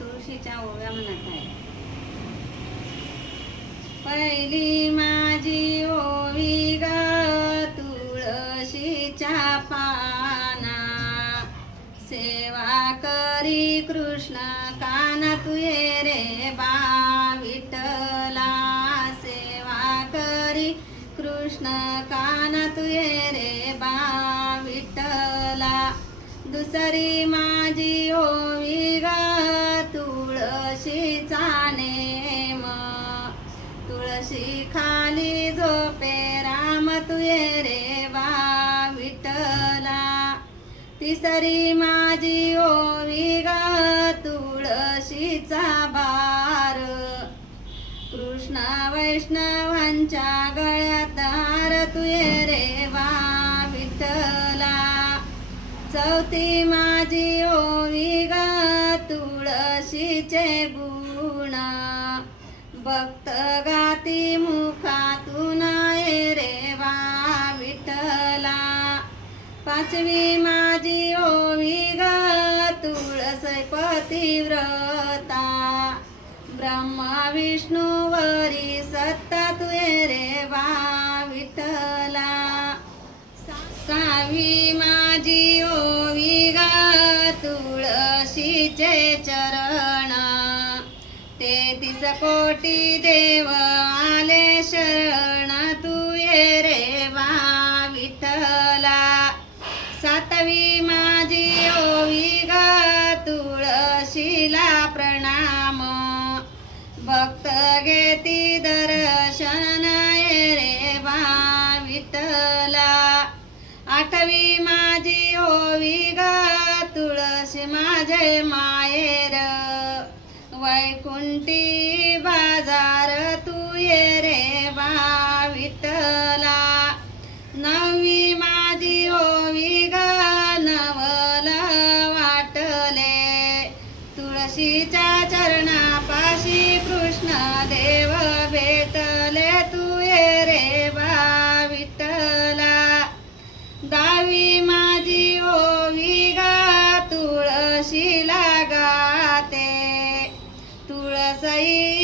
तुळशीच्या ओव्या म्हणत आहे. पहिली माझी ओवी ग तुळशीच्या पाना, सेवा करी कृष्ण काना तू ये रे बा विठ्ठला, सेवा करी कृष्ण काना तू ये रे बा विठ्ठला. दुसरी माझी ओवी ग तुळशीचा नेम, तुळशी खाली झोपे राम तू ये रे बा विठ्ठला. तिसरी माझी ओवी ग तुळशीचा भार, कृष्ण वैष्णवांच्या गळ्यात हार तू ये रे बा विठ्ठला. चौथी माझी ओवी ग तुळशीचे गुण, भक्त गाती मुखातून ये रे बा विठ्ठला. पाचवी माझी ओवी ग तुळस पतिव्रता, ब्रह्मा विष्णू वरी सत्ता तू ये रे बा विठ्ठला. सहावी माझी ओवी ग तुळशीचे चरण, 33 कोटी देव आले शरण तू ये रे बा विठ्ठला. सातवी माझी ओवी ग तुळशीला प्रणाम, भक्त घेती दर्शन ये रे बा विठ्ठला. आठवी माझी ओवी ग तुळशी माझे माहेर, वैकुंठी बाजार तू ये रे बा विठ्ठला. नववी माझी ओवी ग नवल वाटले, तुळशीच्या चरणापाशी कृष्ण देव भेटले तू ये रे बा विठ्ठला. दहावी माझी ओवी ग तुळशीला गाते, तुळसई